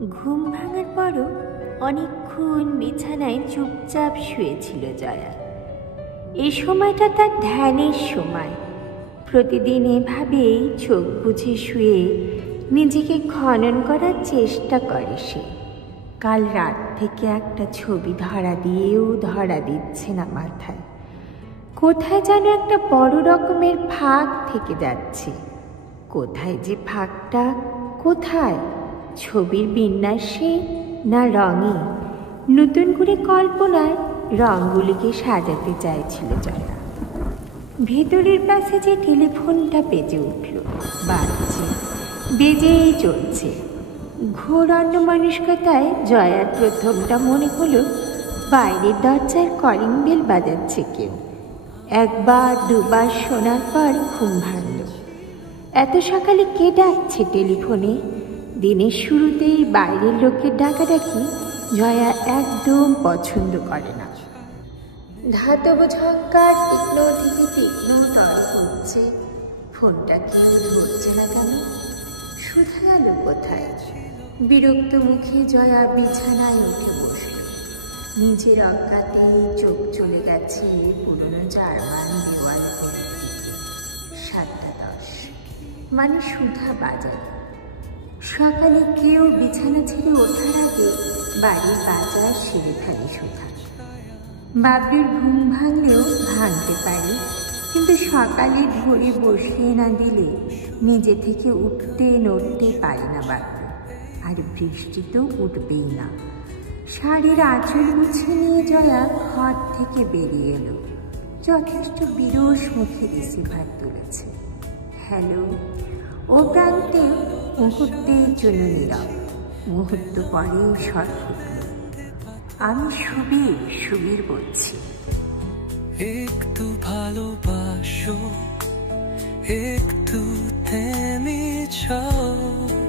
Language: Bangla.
ঘুম ভাঙার পরও অনেকক্ষণ বিছানায় চুপচাপ শুয়েছিল জয়া। এই সময়টা তার ধ্যানের সময়। প্রতিদিন এভাবেই চোখ বুজে শুয়ে নিজেকে খনন করার চেষ্টা করে সে। কাল রাত থেকে একটা ছবি ধরা দিয়েও ধরা দিচ্ছে না মাথায়। কোথায় যেন একটা বড় রকমের ফাঁক থেকে যাচ্ছে। কোথায় যে ফাঁকটা, কোথায়? ছবির বিন্যাসে না রঙে? নতুন করে কল্পনায় রঙগুলিকে সাজাতে চাইছিল জয়া। ভেতরের পাশে যে টেলিফোনটা বেজে উঠল, বাজছে, বেজেই চলছে। ঘোর অন্যমনস্কতায় জয়ার প্রথমটা মনে হলো বাইরের দরজার কলিং বেল বাজাচ্ছে কেউ। একবার দুবার শোনার পর ঘুম ভাঙল। এত সকালে কে ডাকছে টেলিফোনে? দিনের শুরুতেই বাইরের লোকের ডাকাডাকি জয়া একদম পছন্দ করে না। ধাতব ঝঙ্কার তীক্ষ্ণ থেকে তীক্ষ্ণতর করছে। ফোনটা কেউ ধরছে না কেন? শুধু গেল কোথায়? বিরক্ত মুখে জয়া বিছানায় উঠে বসল। নিজের অজ্ঞাতে চোখ চলে গেছে পুরনো জার্মান দেওয়াল ঘড়ির দিকে। 7:10, মানে সুধা বাজার। সকালে কেউ বিছানা ছেড়ে ওঠার আগে বাড়ির বাজার সেরে ফেলে সুধা। বাবলুর ঘুম ভাঙলেও ভাঙতে পারে, কিন্তু সকালে ধরে বসিয়ে না দিলে নিজে থেকে উঠতে নড়তে পারে না বাবলু। আর বৃষ্টি তো উঠবেই না। শাড়ির আঁচল গুছিয়ে নিয়ে জয়া ঘর থেকে বেরিয়ে এলো। যথেষ্ট বিরস মুখে রিসিভার তুলেছে। হ্যালো। ও প্রান্তে মুহূর্তের জন্য নীরব। মুহূর্ত পরে স্বর ফুটল। আমি সুবীর বলছি। একটু ভালোবাসো, একটু থেমে যাও।